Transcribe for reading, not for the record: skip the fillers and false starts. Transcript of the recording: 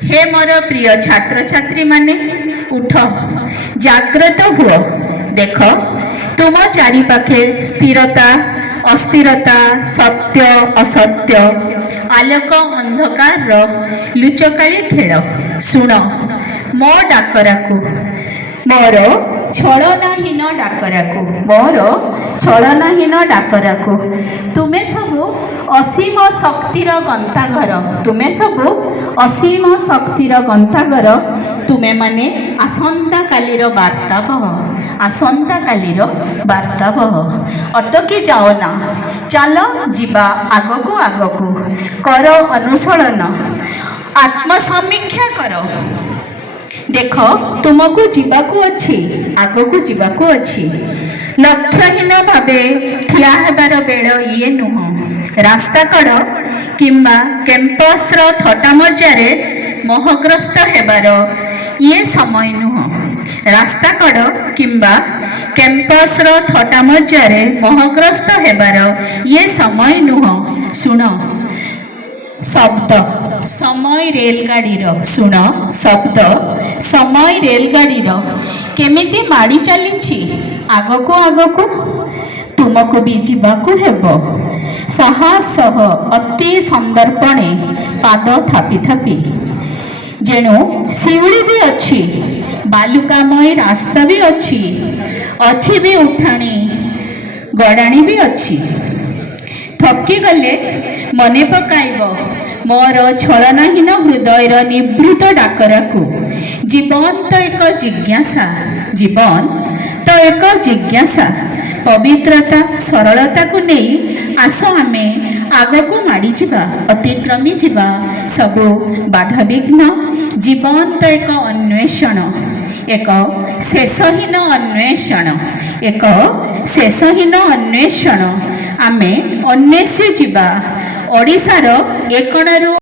हे मोर प्रिय छात्र छात्री माने उठ, जाग्रत हुओ। देख तुम चारिपाखे स्थिरता अस्थिरता, सत्य असत्य, आलोक अंधकार लुचकाली खेल। शुण मो डाकरा को, मोर छलनाहीन डाकरा को, मोर छलनाहीन डाकरा को। तुमे सबू असीम शक्तिर गंताघर, तुमे सबू असीम शक्तिर गंताघर। तुमे माने आसंता कालीर वार्ता बह, आसंता कालीर वार्ता बह। अटकी जाओ ना, चल जीवा आगकू आगकू। कर अनुसरण, आत्मसमीक्षा कर। देख तुमको जीवाकू अच्छी, आगकू जीवाकू अच्छी। लक्ष्यहीन भावे ठिया हेबार बेल ये नुह। रास्ता कड़ किंबा कैंपस थटा मजारे मोहग्रस्त हेबार ये समय नुह। रास्ता कड़ किंबा कैंपस थटा मजारे मोहग्रस्त हेबार ये समय नुह। शुण शब्द समय रेलगाड़ीर, शुण शब्द समय रेलगाड़ीर केमिति माड़ी चली आगकू आगकू। तुमको भी जीवाकू हेबो साहस अति संदर्पणे पाद थापी थापी। जेणु शिउली भी अच्छी, बालुकामय रास्ता भी अच्छी, अच्छी भी उठाणी गड़ाणी भी अच्छी। थकी गले मने पकाइब मोर छलनाहीन हृदयर निवृत डाकरा को। जीवन तो एक जिज्ञासा, जीवन तो एक जिज्ञासा। पवित्रता सरलता को नहीं आस आमे आगको माड़ी जीवा, अतिक्रमी जीवा सबू बाधा विघ्न। जीवन तो एक अन्वेषण, एक शेषहीन अन्वेषण, एक शेषहीन अन्वेषण। आमे अन्वेष्य जीवा ओडिशार एकणारू